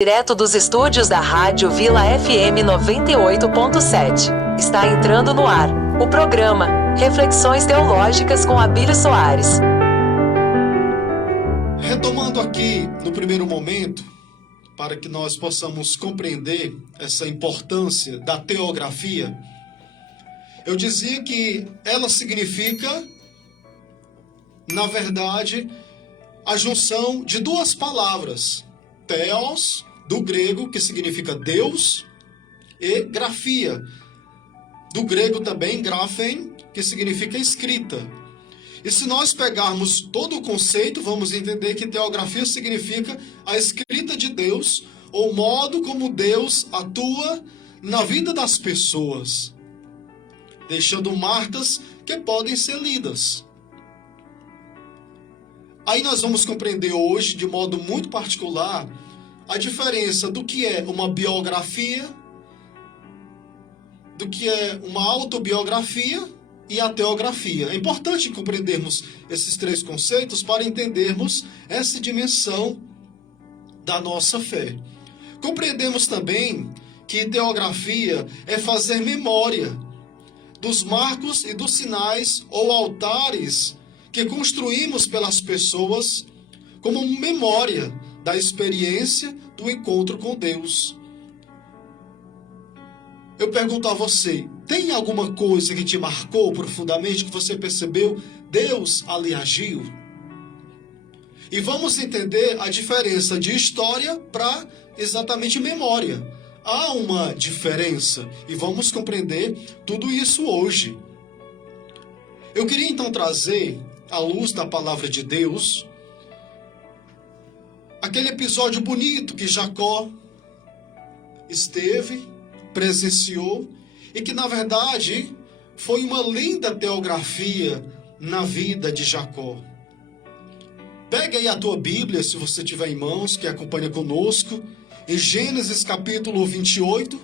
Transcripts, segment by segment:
Direto dos estúdios da Rádio Vila FM 98.7. Está entrando no ar o programa Reflexões Teológicas com Abílio Soares. Retomando aqui no primeiro momento, para que nós possamos compreender essa importância da teografia, eu dizia que ela significa, na verdade, a junção de duas palavras, theos, do grego, que significa Deus, e grafia, do grego também, graphen, que significa escrita. E se nós pegarmos todo o conceito, vamos entender que teografia significa a escrita de Deus, ou o modo como Deus atua na vida das pessoas, deixando marcas que podem ser lidas. Aí nós vamos compreender hoje, de modo muito particular, a diferença do que é uma biografia, do que é uma autobiografia e a teografia. É importante compreendermos esses três conceitos para entendermos essa dimensão da nossa fé. Compreendemos também que teografia é fazer memória dos marcos e dos sinais ou altares que construímos pelas pessoas como memória da experiência do encontro com Deus. Eu pergunto a você, tem alguma coisa que te marcou profundamente, que você percebeu Deus ali agiu? E vamos entender a diferença de história para exatamente memória. Há uma diferença e vamos compreender tudo isso hoje. Eu queria então trazer, à luz da palavra de Deus, aquele episódio bonito que Jacó esteve, presenciou, e que na verdade foi uma linda teografia na vida de Jacó. Pega aí a tua Bíblia, se você tiver em mãos, que acompanha conosco, em Gênesis capítulo 28,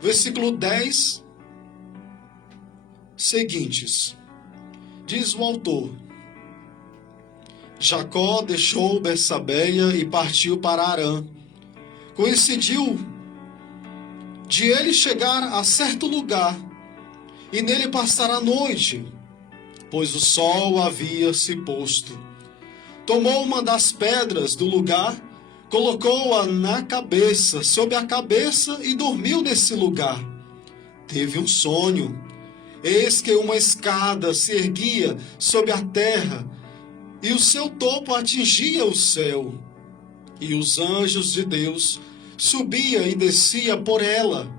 versículo 10, seguintes. Diz o autor: Jacó deixou Betsabeia e partiu para Harã. Coincidiu de ele chegar a certo lugar e nele passar a noite, pois o sol havia se posto. Tomou uma das pedras do lugar, colocou-a na cabeça, sob a cabeça, e dormiu nesse lugar. Teve um sonho. Eis que uma escada se erguia sobre a terra, e o seu topo atingia o céu, e os anjos de Deus subia e descia por ela.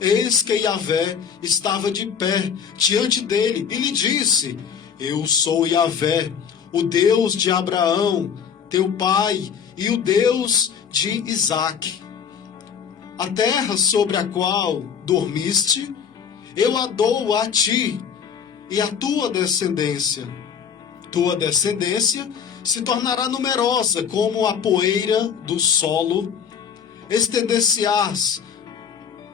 Eis que Yahvé estava de pé diante dele e lhe disse: Eu sou Yahvé, o Deus de Abraão, teu pai, e o Deus de Isaque. A terra sobre a qual dormiste, eu a dou a ti e a tua descendência. Tua descendência se tornará numerosa como a poeira do solo. Estender-se-ás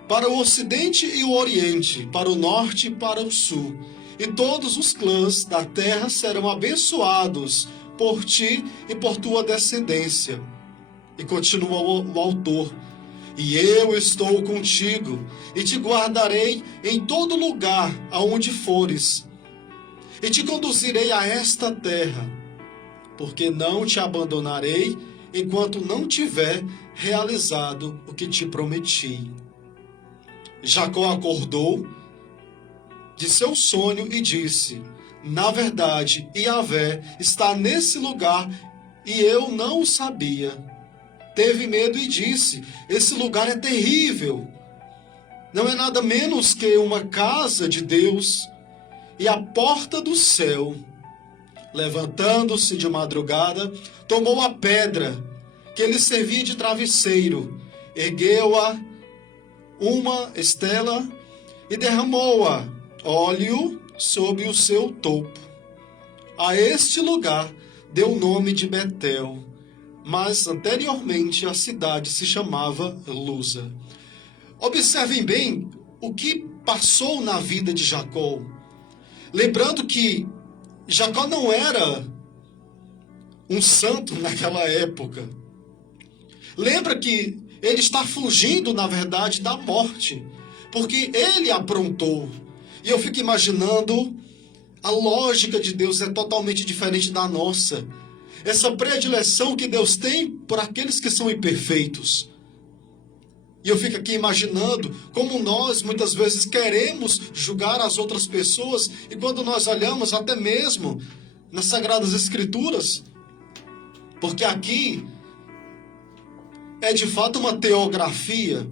para o ocidente e o oriente, para o norte e para o sul. E todos os clãs da terra serão abençoados por ti e por tua descendência. E continua o autor: E eu estou contigo, e te guardarei em todo lugar aonde fores, e te conduzirei a esta terra, porque não te abandonarei enquanto não tiver realizado o que te prometi. Jacó acordou de seu sonho e disse: Na verdade, Yahvé está nesse lugar e eu não o sabia. Teve medo e disse: Esse lugar é terrível. Não é nada menos que uma casa de Deus e a porta do céu. Levantando-se de madrugada, tomou a pedra que lhe servia de travesseiro, ergueu-a uma estela e derramou-a óleo sobre o seu topo. A este lugar deu o nome de Betel, mas anteriormente a cidade se chamava Luza. Observem bem o que passou na vida de Jacó. Lembrando que Jacó não era um santo naquela época. Lembra que ele está fugindo, na verdade, da morte, porque ele aprontou. E eu fico imaginando, a lógica de Deus é totalmente diferente da nossa. Essa predileção que Deus tem por aqueles que são imperfeitos. E eu fico aqui imaginando como nós muitas vezes queremos julgar as outras pessoas, e quando nós olhamos até mesmo nas Sagradas Escrituras, porque aqui é de fato uma teografia,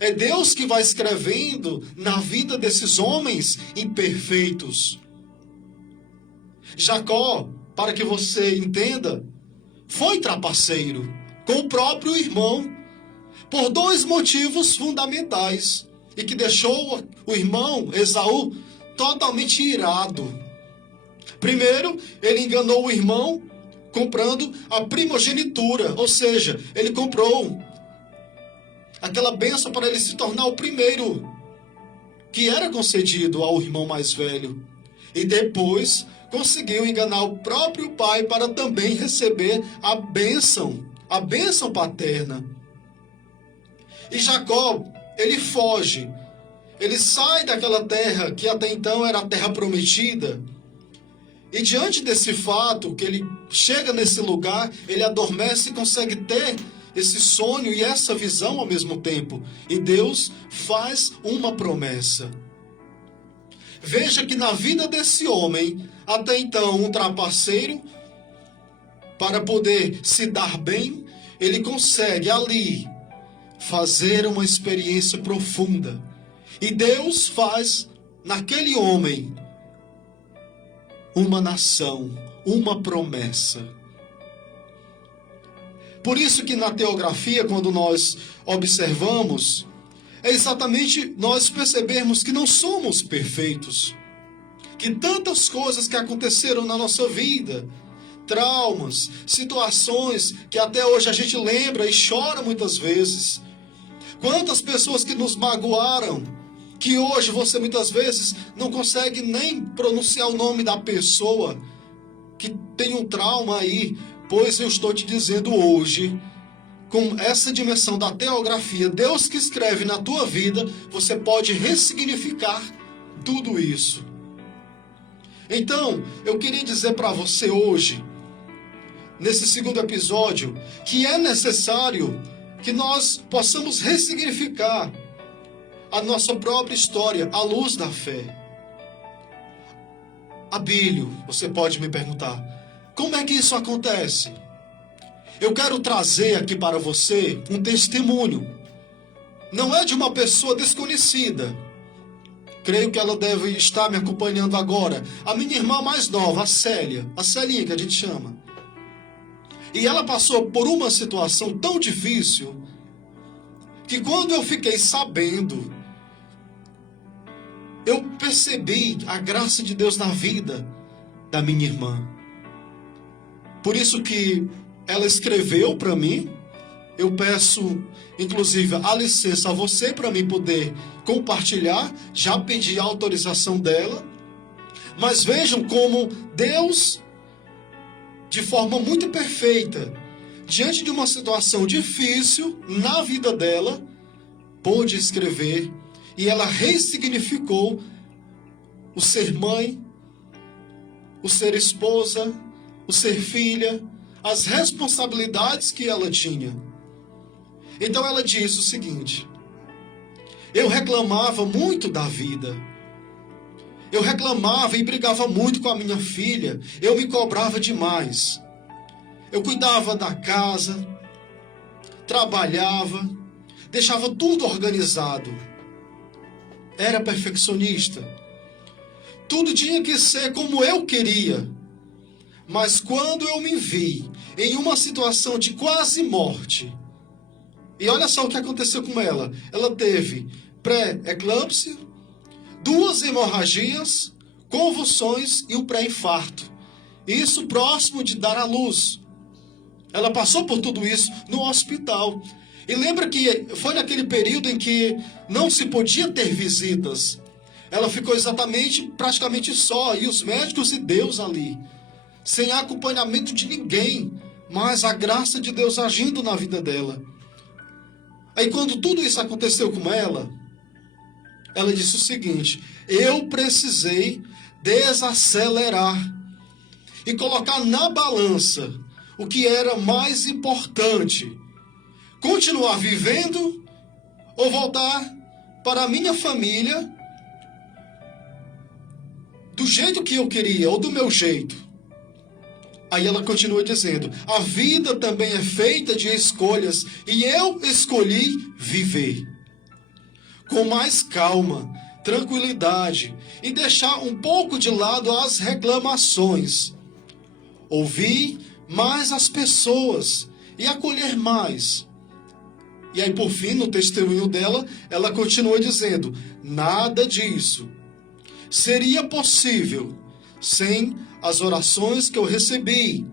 é Deus que vai escrevendo na vida desses homens imperfeitos. Jacó, para que você entenda, foi trapaceiro com o próprio irmão, por dois motivos fundamentais, e que deixou o irmão Esaú totalmente irado. Primeiro, ele enganou o irmão comprando a primogenitura, ou seja, ele comprou aquela bênção para ele se tornar o primeiro, que era concedido ao irmão mais velho. E depois conseguiu enganar o próprio pai para também receber a bênção paterna. E Jacó, ele foge, ele sai daquela terra que até então era a terra prometida. E diante desse fato, que ele chega nesse lugar, ele adormece e consegue ter esse sonho e essa visão ao mesmo tempo. E Deus faz uma promessa. Veja que na vida desse homem, até então um trapaceiro, para poder se dar bem, ele consegue ali fazer uma experiência profunda. E Deus faz naquele homem uma nação, uma promessa. Por isso que na teografia, quando nós observamos, é exatamente nós percebermos que não somos perfeitos, que tantas coisas que aconteceram na nossa vida, traumas, situações que até hoje a gente lembra e chora muitas vezes, quantas pessoas que nos magoaram, que hoje você muitas vezes não consegue nem pronunciar o nome da pessoa que tem um trauma aí. Pois eu estou te dizendo hoje, com essa dimensão da teografia, Deus que escreve na tua vida, você pode ressignificar tudo isso. Então, eu queria dizer para você hoje, nesse segundo episódio, que é necessário que nós possamos ressignificar a nossa própria história à luz da fé. Abílio, você pode me perguntar, como é que isso acontece? Eu quero trazer aqui para você um testemunho. Não é de uma pessoa desconhecida. Creio que ela deve estar me acompanhando agora. A minha irmã mais nova, a Célia. A Celinha, que a gente chama. E ela passou por uma situação tão difícil que quando eu fiquei sabendo, eu percebi a graça de Deus na vida da minha irmã. Por isso que ela escreveu para mim. Eu peço, inclusive, a licença a você para mim poder compartilhar. Já pedi a autorização dela. Mas vejam como Deus, de forma muito perfeita, diante de uma situação difícil na vida dela, pôde escrever. E ela ressignificou o ser mãe, o ser esposa, o ser filha, as responsabilidades que ela tinha. Então ela diz o seguinte: eu reclamava muito da vida. Eu reclamava e brigava muito com a minha filha. Eu me cobrava demais. Eu cuidava da casa, trabalhava, deixava tudo organizado. Era perfeccionista. Tudo tinha que ser como eu queria. Mas quando eu me vi em uma situação de quase morte, e olha só o que aconteceu com ela. Ela teve pré-eclâmpsia, 2 hemorragias, convulsões e o pré-infarto. Isso próximo de dar à luz. Ela passou por tudo isso no hospital. E lembra que foi naquele período em que não se podia ter visitas. Ela ficou praticamente só, e os médicos e Deus ali, sem acompanhamento de ninguém, mas a graça de Deus agindo na vida dela. Aí quando tudo isso aconteceu com ela disse o seguinte: eu precisei desacelerar e colocar na balança o que era mais importante. Continuar vivendo ou voltar para a minha família do jeito que eu queria, ou do meu jeito. Aí ela continua dizendo: a vida também é feita de escolhas e eu escolhi viver com mais calma, tranquilidade e deixar um pouco de lado as reclamações. Ouvir mais as pessoas e acolher mais. E aí, por fim, no testemunho dela, ela continua dizendo: nada disso seria possível sem as orações que eu recebi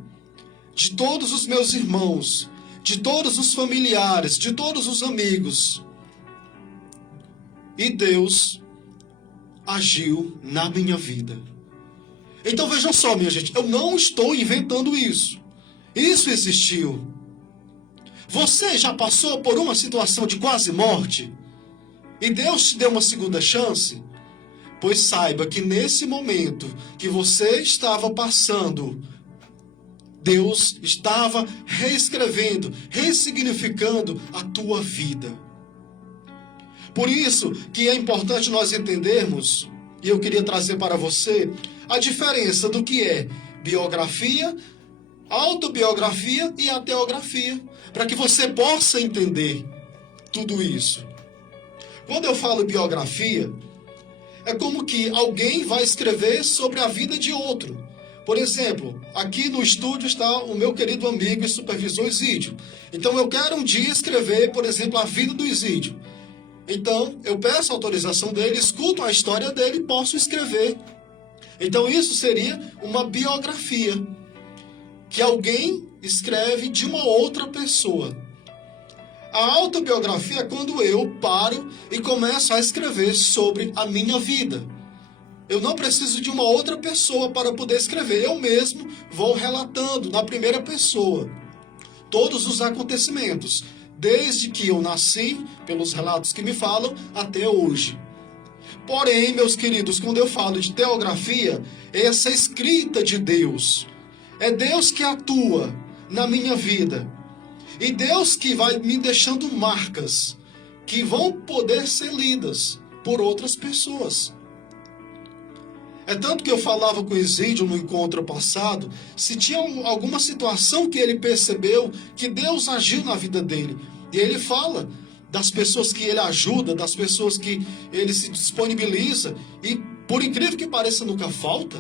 de todos os meus irmãos, de todos os familiares, de todos os amigos. E Deus agiu na minha vida. Então vejam só, minha gente, eu não estou inventando isso. Isso existiu. Você já passou por uma situação de quase morte? E Deus te deu uma segunda chance? Pois saiba que nesse momento que você estava passando, Deus estava reescrevendo, ressignificando a tua vida. Por isso que é importante nós entendermos, e eu queria trazer para você, a diferença do que é biografia, autobiografia e ateografia, para que você possa entender tudo isso. Quando eu falo biografia, é como que alguém vai escrever sobre a vida de outro. Por exemplo, aqui no estúdio está o meu querido amigo e supervisor Isídio. Então eu quero um dia escrever, por exemplo, a vida do Isídio. Então eu peço a autorização dele, escuto a história dele e posso escrever. Então isso seria uma biografia, que alguém escreve de uma outra pessoa. A autobiografia é quando eu paro e começo a escrever sobre a minha vida. Eu não preciso de uma outra pessoa para poder escrever. Eu mesmo vou relatando na primeira pessoa todos os acontecimentos, desde que eu nasci, pelos relatos que me falam, até hoje. Porém, meus queridos, quando eu falo de teografia, é essa escrita de Deus. É Deus que atua na minha vida. E Deus que vai me deixando marcas que vão poder ser lidas por outras pessoas. É tanto que eu falava com o Isídio no encontro passado, se tinha alguma situação que ele percebeu que Deus agiu na vida dele. E ele fala das pessoas que ele ajuda, das pessoas que ele se disponibiliza. E por incrível que pareça, nunca falta.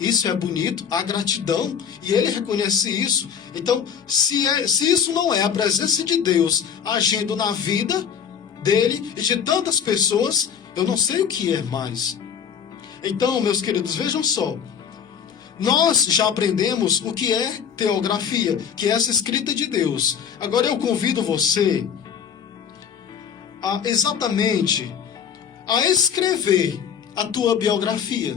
Isso é bonito, a gratidão, e ele reconhece isso. Então, se isso não é a presença de Deus agindo na vida dele e de tantas pessoas, eu não sei o que é mais. Então, meus queridos, vejam só. Nós já aprendemos o que é teografia, que é essa escrita de Deus. Agora eu convido você a exatamente a escrever a tua biografia.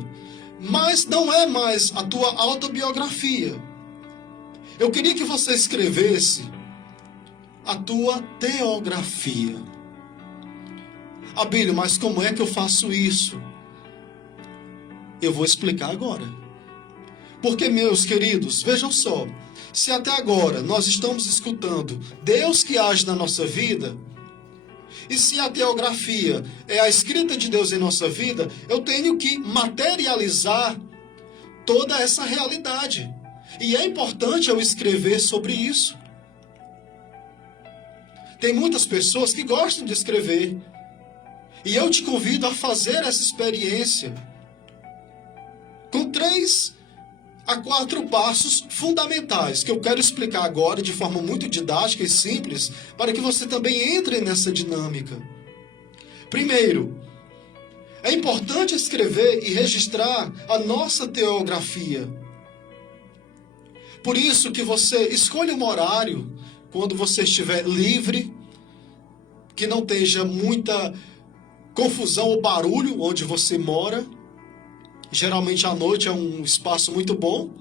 Mas não é mais a tua autobiografia. Eu queria que você escrevesse a tua teografia. Abílio, mas como é que eu faço isso? Eu vou explicar agora. Porque, meus queridos, vejam só. Se até agora nós estamos escutando Deus que age na nossa vida, e se a teografia é a escrita de Deus em nossa vida, eu tenho que materializar toda essa realidade. E é importante eu escrever sobre isso. Tem muitas pessoas que gostam de escrever. E eu te convido a fazer essa experiência com 3 a 4 passos fundamentais que eu quero explicar agora de forma muito didática e simples para que você também entre nessa dinâmica. Primeiro, é importante escrever e registrar a nossa teografia. Por isso que você escolha um horário quando você estiver livre, que não esteja muita confusão ou barulho onde você mora. Geralmente à noite é um espaço muito bom.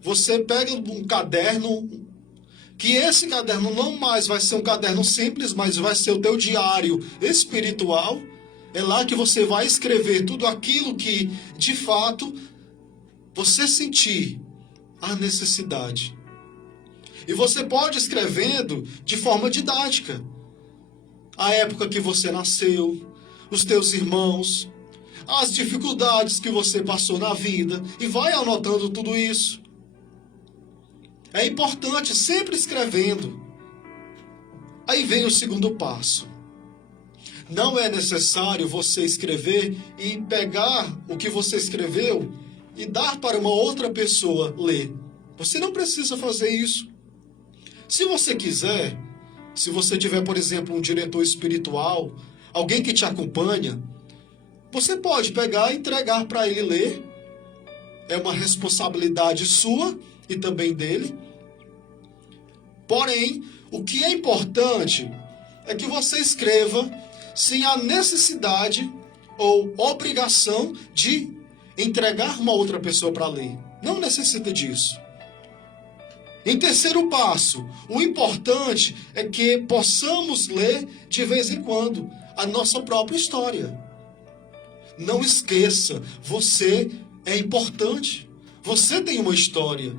Você pega um caderno que esse caderno não mais vai ser um caderno simples, mas vai ser o teu diário espiritual. É lá que você vai escrever tudo aquilo que, de fato, você sentir a necessidade. E você pode ir escrevendo de forma didática. A época que você nasceu, os teus irmãos, as dificuldades que você passou na vida, e vai anotando tudo isso. É importante sempre escrevendo. Aí vem o segundo passo. Não é necessário você escrever e pegar o que você escreveu e dar para uma outra pessoa ler. Você não precisa fazer isso. Se você quiser, se você tiver, por exemplo, um diretor espiritual, alguém que te acompanha, você pode pegar e entregar para ele ler. É uma responsabilidade sua e também dele. Porém, o que é importante é que você escreva sem a necessidade ou obrigação de entregar uma outra pessoa para ler. Não necessita disso. Em terceiro passo, o importante é que possamos ler de vez em quando a nossa própria história. Não esqueça, você é importante. Você tem uma história.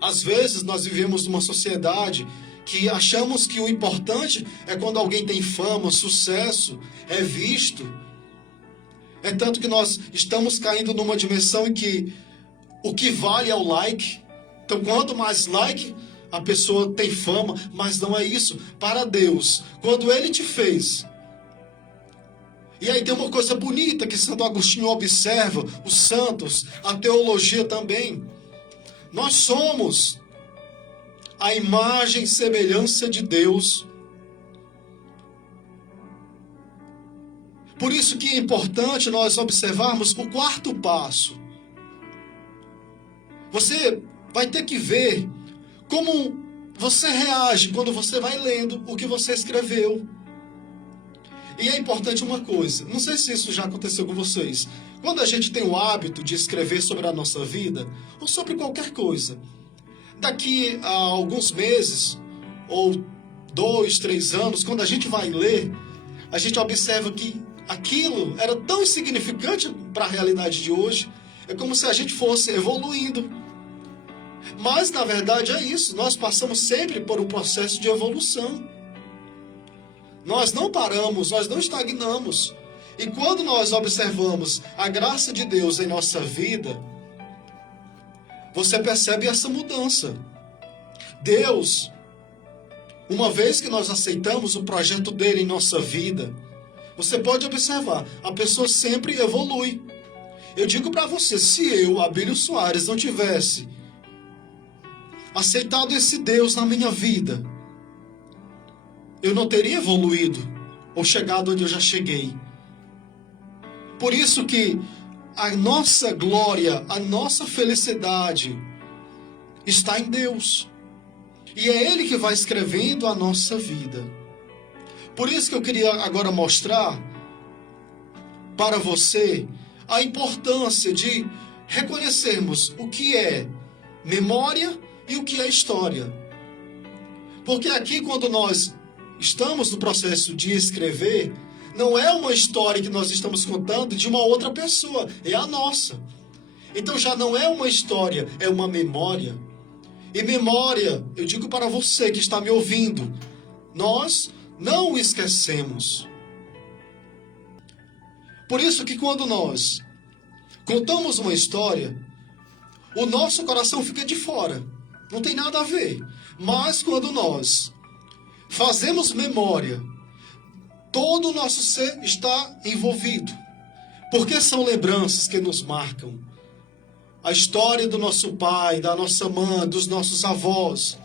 Às vezes nós vivemos numa sociedade que achamos que o importante é quando alguém tem fama, sucesso, é visto. É tanto que nós estamos caindo numa dimensão em que o que vale é o like. Então, quanto mais like, a pessoa tem fama, mas não é isso. Para Deus, quando Ele te fez. E aí tem uma coisa bonita que Santo Agostinho observa, os santos, a teologia também. Nós somos a imagem e semelhança de Deus. Por isso que é importante nós observarmos o quarto passo. Você vai ter que ver como você reage quando você vai lendo o que você escreveu. E é importante uma coisa, não sei se isso já aconteceu com vocês. Quando a gente tem o hábito de escrever sobre a nossa vida, ou sobre qualquer coisa, daqui a alguns meses, ou 2, 3 anos, quando a gente vai ler, a gente observa que aquilo era tão insignificante para a realidade de hoje, é como se a gente fosse evoluindo. Mas, na verdade, é isso, nós passamos sempre por um processo de evolução. Nós não paramos, nós não estagnamos. E quando nós observamos a graça de Deus em nossa vida, você percebe essa mudança. Deus, uma vez que nós aceitamos o projeto dele em nossa vida, você pode observar, a pessoa sempre evolui. Eu digo para você, se eu, Abílio Soares, não tivesse aceitado esse Deus na minha vida, eu não teria evoluído ou chegado onde eu já cheguei. Por isso que a nossa glória, a nossa felicidade está em Deus. E é Ele que vai escrevendo a nossa vida. Por isso que eu queria agora mostrar para você a importância de reconhecermos o que é memória e o que é história. Porque aqui, quando nós estamos no processo de escrever, não é uma história que nós estamos contando de uma outra pessoa, é a nossa. Então já não é uma história, é uma memória. E memória, eu digo para você que está me ouvindo, nós não esquecemos. Por isso que quando nós contamos uma história, o nosso coração fica de fora, não tem nada a ver. Mas quando nós fazemos memória, todo o nosso ser está envolvido, porque são lembranças que nos marcam. A história do nosso pai, da nossa mãe, dos nossos avós,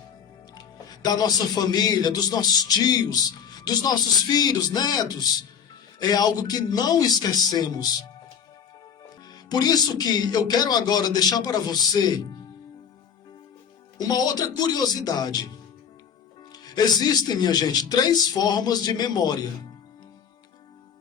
da nossa família, dos nossos tios, dos nossos filhos, netos, é algo que não esquecemos. Por isso que eu quero agora deixar para você uma outra curiosidade. Existem, minha gente, 3 formas de memória.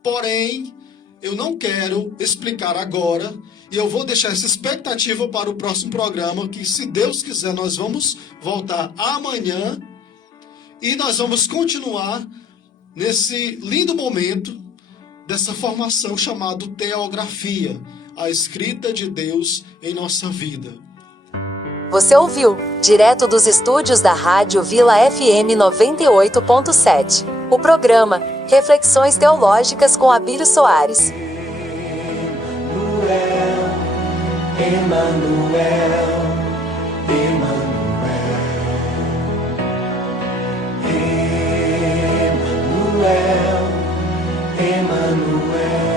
Porém, eu não quero explicar agora, e eu vou deixar essa expectativa para o próximo programa, que, se Deus quiser, nós vamos voltar amanhã e nós vamos continuar nesse lindo momento dessa formação chamada teografia, a escrita de Deus em nossa vida. Você ouviu, direto dos estúdios da Rádio Vila FM 98.7, o programa Reflexões Teológicas com Abílio Soares. Emmanuel, Emmanuel, Emmanuel.